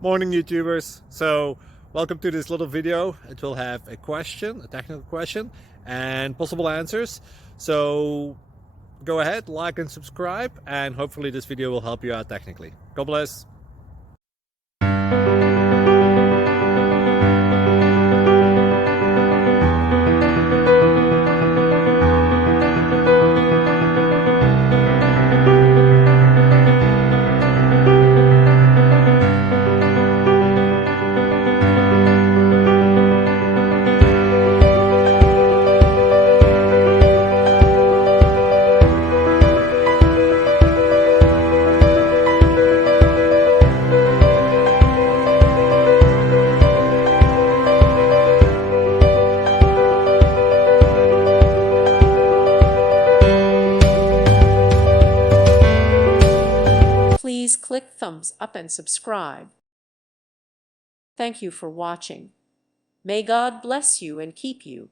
Morning YouTubers. So welcome to this little video. It will have a question, a technical question, and possible answers. So go ahead, like and subscribe, and hopefully this video will help you out technically. God bless. Please click thumbs up and subscribe. Thank you for watching. May God bless you and keep you.